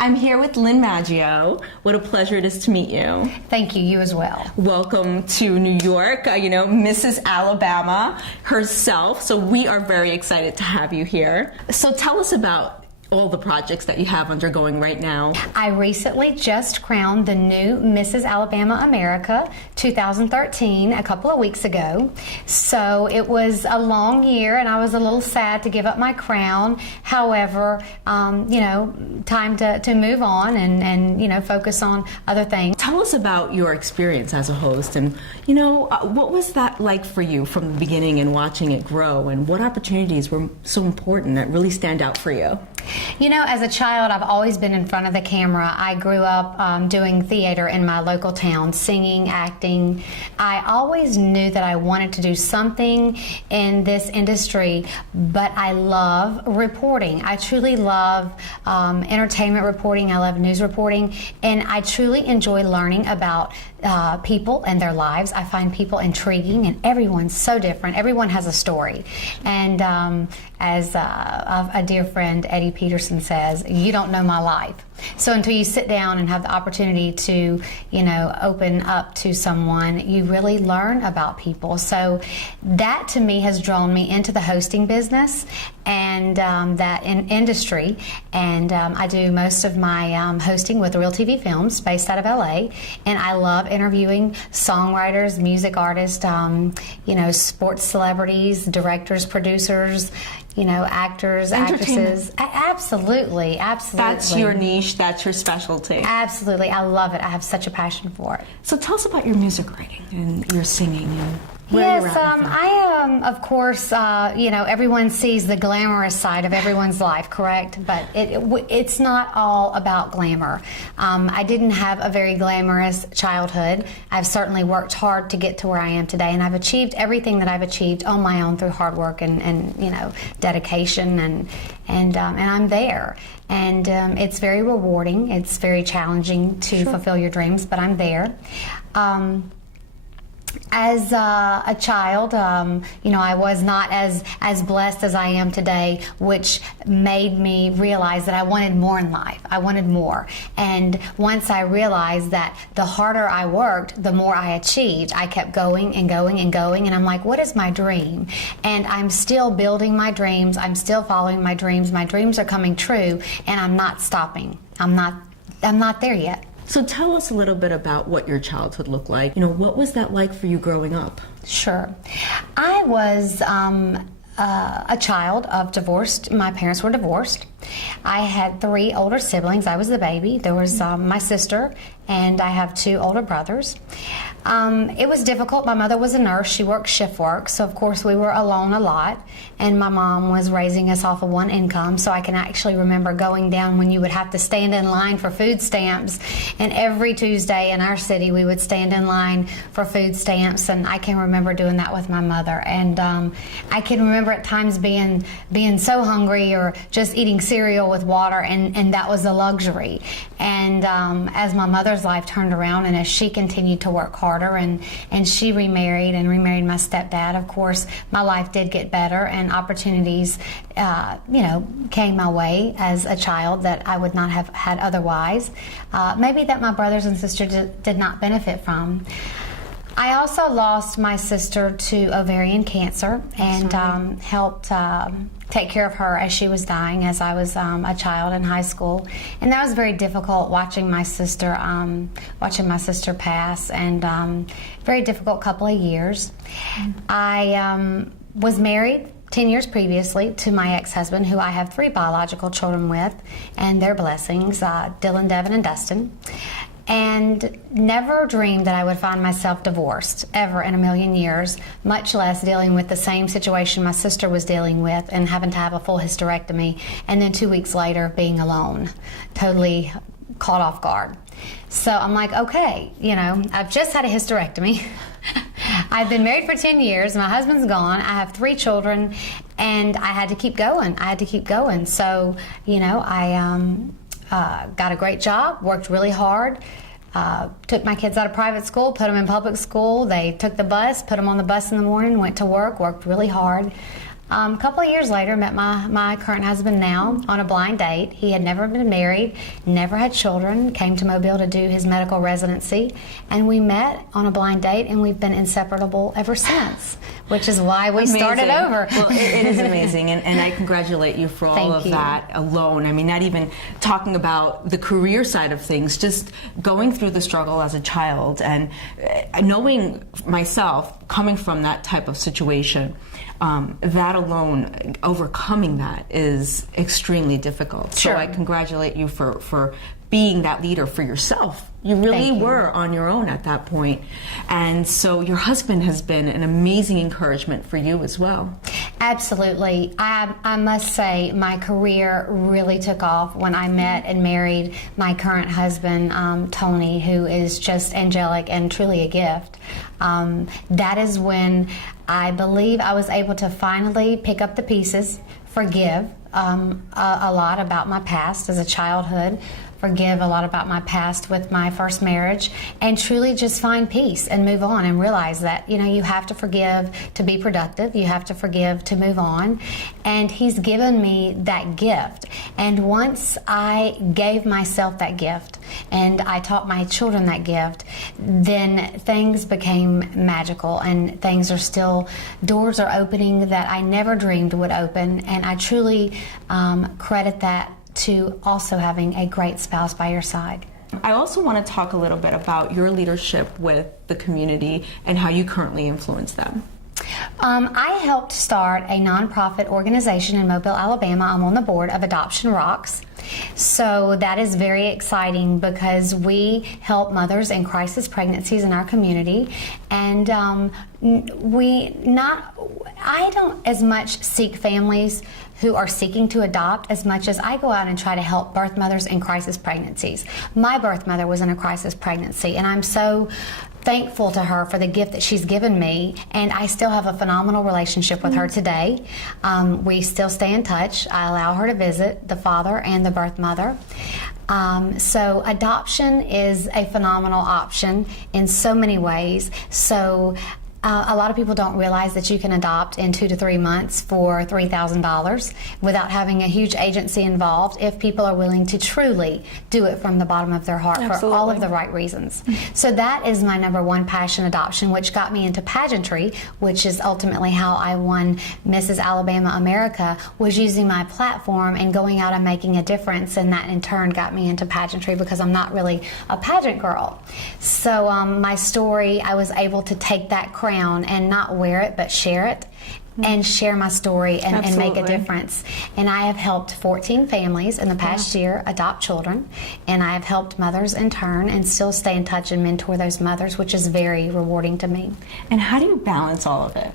I'm here with Lynn Maggio. What a pleasure it is to meet you. Thank you, you as well. Welcome to New York, Mrs. Alabama herself. So we are very excited to have you here. So tell us about all the projects that you have undergoing right now. I recently just crowned the new Mrs. Alabama America 2013 a couple of weeks ago. So it was a long year and I was a little sad to give up my crown. However, time to move on and focus on other things. Tell us about your experience as a host and, what was that like for you from the beginning and watching it grow, and what opportunities were so important that really stand out for you? As a child, I've always been in front of the camera. I grew up doing theater in my local town, singing, acting. I always knew that I wanted to do something in this industry, but I love reporting. I truly love entertainment reporting. I love news reporting, and I truly enjoy learning about people and their lives. I find people intriguing, and everyone's so different. Everyone has a story. And as a dear friend, Eddie Peterson, says, you don't know my life. So until you sit down and have the opportunity to, open up to someone, you really learn about people. So that to me has drawn me into the hosting business and that industry. And I do most of my hosting with Real TV Films based out of LA. And I love interviewing songwriters, music artists, sports celebrities, directors, producers, actors, actresses. Absolutely. That's your niche, that's your specialty. Absolutely, I love it. I have such a passion for it. So tell us about your music writing and your singing and Yes, of course, everyone sees the glamorous side of everyone's life, correct? But it's not all about glamour. I didn't have a very glamorous childhood. I've certainly worked hard to get to where I am today, and I've achieved everything that I've achieved on my own through hard work and dedication, and I'm there. And it's very rewarding. It's very challenging to fulfill your dreams, but I'm there. As a child, I was not as blessed as I am today, which made me realize that I wanted more in life. I wanted more. And once I realized that the harder I worked, the more I achieved, I kept going and going and going. And I'm like, what is my dream? And I'm still building my dreams. I'm still following my dreams. My dreams are coming true, and I'm not stopping. I'm not there yet. So tell us a little bit about what your childhood looked like. What was that like for you growing up? Sure. I was a child of divorced. My parents were divorced. I had 3 older siblings. I was the baby. There was my sister, and I have 2 older brothers. It was difficult. My mother was a nurse. She worked shift work, so of course we were alone a lot. And my mom was raising us off of one income, so I can actually remember going down when you would have to stand in line for food stamps. And every Tuesday in our city we would stand in line for food stamps, and I can remember doing that with my mother. And I can remember at times being so hungry or just eating cereal with water, and that was a luxury. And as my mother's life turned around and as she continued to work harder and she remarried my stepdad, of course my life did get better, and opportunities came my way as a child that I would not have had otherwise, maybe that my brothers and sisters did not benefit from. I also lost my sister to ovarian cancer and helped take care of her as she was dying as I was a child in high school, and that was very difficult watching my sister pass, and very difficult couple of years. I was married 10 years previously to my ex-husband, who I have 3 biological children with, and their blessings, Dylan, Devin, and Dustin. And never dreamed that I would find myself divorced ever in a million years, much less dealing with the same situation my sister was dealing with and having to have a full hysterectomy, and then 2 weeks later being alone, totally caught off guard. So I'm like, okay, I've just had a hysterectomy. I've been married for 10 years. My husband's gone. I have 3 children, and I had to keep going. So, I got a great job, worked really hard, took my kids out of private school, put them in public school. They took the bus, put them on the bus in the morning, went to work, worked really hard. A couple of years later, met my current husband now on a blind date. He had never been married, never had children, came to Mobile to do his medical residency, and we met on a blind date, and we've been inseparable ever since, which is why we started over. Well, it is amazing, and I congratulate you for all of that alone. I mean, not even talking about the career side of things, just going through the struggle as a child, and knowing myself, coming from that type of situation, that alone, overcoming that is extremely difficult. Sure. So I congratulate you for being that leader for yourself. You really were on your own at that point. And so your husband has been an amazing encouragement for you as well. Absolutely. I must say my career really took off when I met and married my current husband, Tony, who is just angelic and truly a gift. That is when I believe I was able to finally pick up the pieces, forgive a lot about my past as a childhood, forgive a lot about my past with my first marriage, and truly just find peace and move on and realize that, you know, you have to forgive to be productive, you have to forgive to move on. And he's given me that gift. And once I gave myself that gift and I taught my children that gift, then things became magical, and doors are opening that I never dreamed would open. And I truly credit that to also having a great spouse by your side. I also want to talk a little bit about your leadership with the community and how you currently influence them. I helped start a nonprofit organization in Mobile, Alabama. I'm on the board of Adoption Rocks. So that is very exciting because we help mothers in crisis pregnancies in our community, and I don't as much seek families who are seeking to adopt as much as I go out and try to help birth mothers in crisis pregnancies. My birth mother was in a crisis pregnancy, and I'm so thankful to her for the gift that she's given me, and I still have a phenomenal relationship with her today. We still stay in touch. I allow her to visit the father and the birth mother. So adoption is a phenomenal option in so many ways. So a lot of people don't realize that you can adopt in 2 to 3 months for $3,000 without having a huge agency involved if people are willing to truly do it from the bottom of their heart. Absolutely. For all of the right reasons. So that is my number one passion, adoption, which got me into pageantry, which is ultimately how I won Mrs. Alabama America, was using my platform and going out and making a difference, and that in turn got me into pageantry because I'm not really a pageant girl. So my story, I was able to take that crown and not wear it but share it, and share my story and make a difference. And I have helped 14 families in the past year adopt children, and I have helped mothers in turn and still stay in touch and mentor those mothers, which is very rewarding to me. And how do you balance all of it?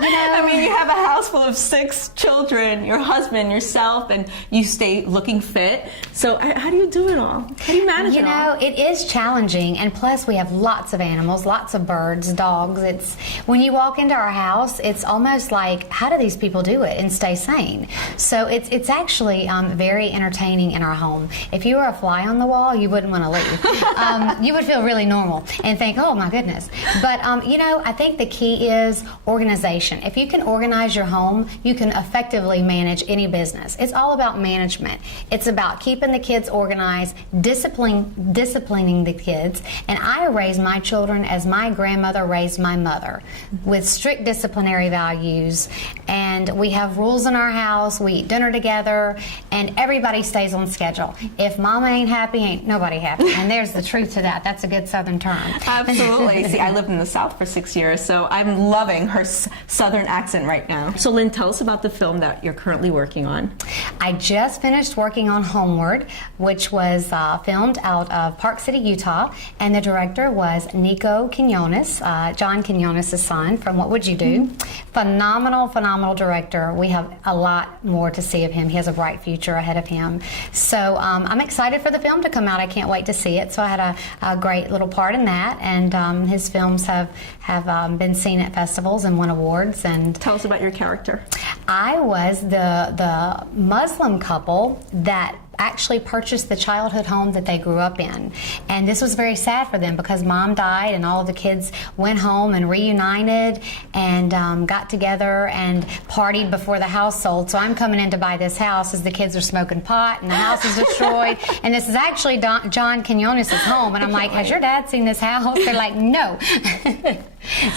I mean, you have a house full of 6 children, your husband, yourself, and you stay looking fit. So how do you do it all? How do you manage it all? You know, it is challenging, and plus we have lots of animals, lots of birds, dogs. It's when you walk into our house, it's almost like, how do these people do it and stay sane? So it's actually very entertaining in our home. If you were a fly on the wall, you wouldn't want to leave. You would feel really normal and think, oh my goodness. But you know, I think the key is organization. If you can organize your home, you can effectively manage any business. It's all about management. It's about keeping the kids organized, disciplining the kids. And I raise my children as my grandmother raised my mother, with strict disciplinary values. And we have rules in our house. We eat dinner together, and everybody stays on schedule. If mama ain't happy, ain't nobody happy. And there's the truth to that. That's a good Southern term. Absolutely. See, I lived in the South for 6 years, so I'm loving her Southern accent right now. So Lynn, tell us about the film that you're currently working on. I just finished working on Homeward, which was filmed out of Park City, Utah, and the director was Nico Quinones, John Quinones' son from What Would You Do? Phenomenal director. We have a lot more to see of him. He has a bright future ahead of him. So I'm excited for the film to come out. I can't wait to see it. So I had a great little part in that, and his films have been seen at festivals and won awards. And tell us about your character. I was the Muslim couple that actually purchased the childhood home that they grew up in. And this was very sad for them because Mom died and all of the kids went home and reunited and got together and partied before the house sold. So I'm coming in to buy this house as the kids are smoking pot and the house is destroyed. And this is actually John Quinones' home. And I'm like, has your dad seen this house? They're like, no.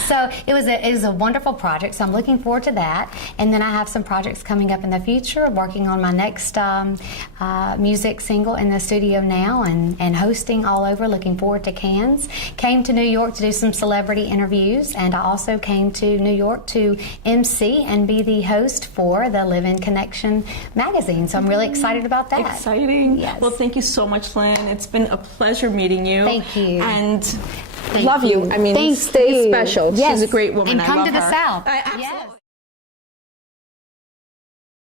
So it was a wonderful project, so I'm looking forward to that. And then I have some projects coming up in the future, working on my next music single in the studio now and hosting all over, looking forward to Cannes. Came to New York to do some celebrity interviews, and I also came to New York to MC and be the host for the Live In Connection magazine. So I'm really excited about that. Exciting. Yes. Well, thank you so much, Lynn. It's been a pleasure meeting you. Thank you. And love you. I mean, Thank stay you. special. Yes. She's a great woman. And I come love to the her. South. Absolutely. Yes.